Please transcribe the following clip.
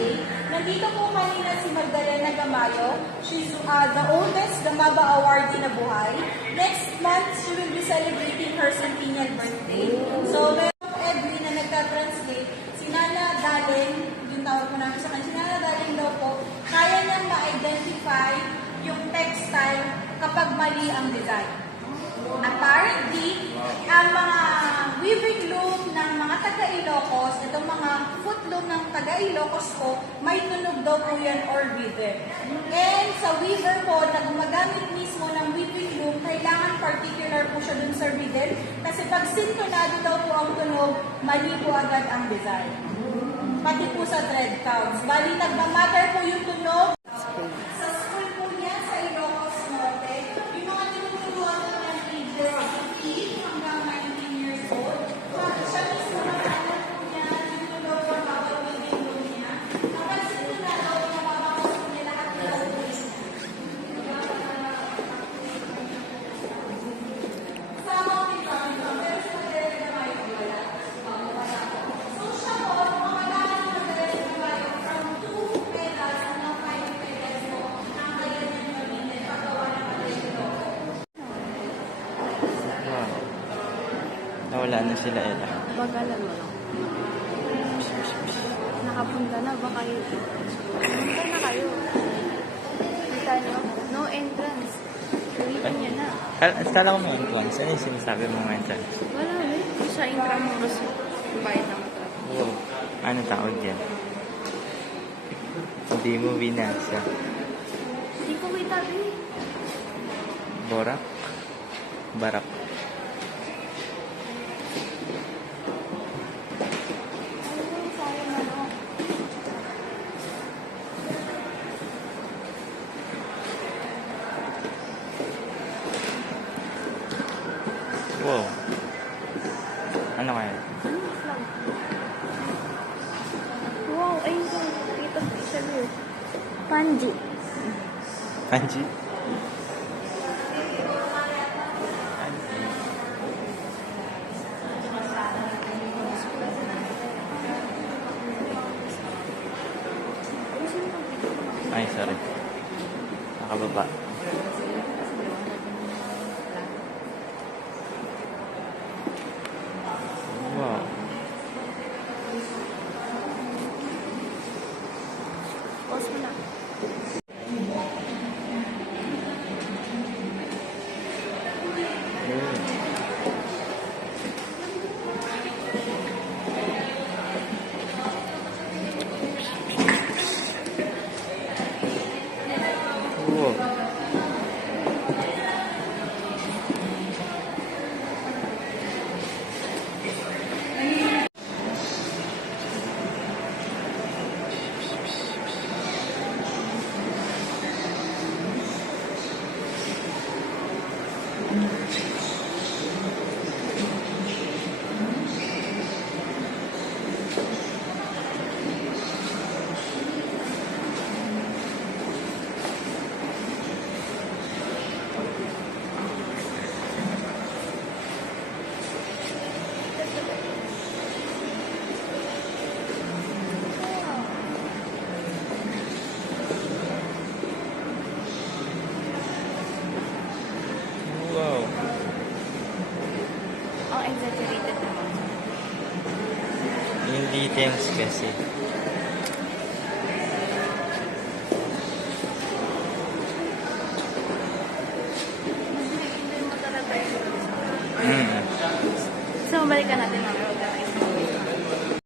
Day. Nandito po kanina si Magdalena Gamayo. She's the oldest Gamaba awardee na buhay. Next month, she will be celebrating her centennial birthday. So, meron Edwin na nagka-translate. Si Nana Daling, yung tawag ko namin sa kanya, si Nana Daling daw po, kaya niyang ma-identify yung textile kapag mali ang design. Apparently, ang mga weaving loom ng mga taga-Ilocos, itong mga foot loom ng taga-Ilocos po, may tunog daw po yan or weaver. And sa weaver po, na gumagamit mismo ng weaving loom, kailangan particular po siya dun sa rhythm. Kasi pag sintonado daw po ang tunog, mali po agad ang design. Pati po sa thread counts. Bali, nagmamatter po yung tunog. Sa school po niya, sa Ilocos Norte, yung mga tinuturuan ng ages 15 hanggang 19 years old. Siya mismo ng anak po niya, yung tunog ng bawal weaving loom niya. Kapag sintonado, napapakasok niya lahat ng tunog. Sa mga pinagkakita, pero sa Magdalena Gamayo wala. So siya po, pangalaman ng Magdalena Gamayo from 2 pedals hanggang 5 pedals po ang kanya niyang gamitin paggawa ng Magdalena. Wow. Nawala na sila, Ella. Bagalan mo lang. Nakapunta na ba kayo? Punta na kayo. Kita nyo? No entrance. Ulitin nyo na. Kala ko may entrance. Ano yung sinasabi mo ng entrance? Wala eh. Sa Intramuros. Bayad ng trap. Wow. Ano tawag yan? Hindi mo binasa. Hindi ko kita eh. Borak? Barak. Ano sayang ano? Wow. Ano kaya? Ano flag? Wow, ayun ko. Kita special yun. Panji. Kanji? Ay, sorry. Nakababa. Wow. Pause mo na. Wow. Wow. Ang exaggerated naman. Yung details kasi. Hindi mo talaga yun. Mm. So, balikan natin ang organize.